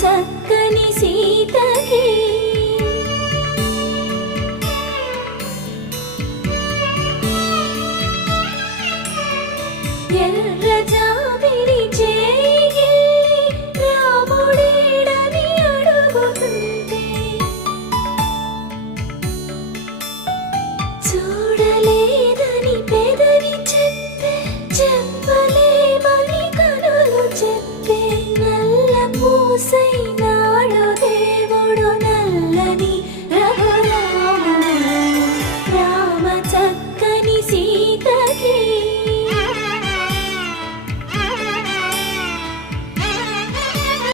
చక్కని సీతకి ఎర్ర జాబిలి చేయి రాముడేడని అడుగుతుంటే చూడలేదని పెదవి చెప్పే చెప్పలేమని కనులు చెప్పే నల్ల పూసైన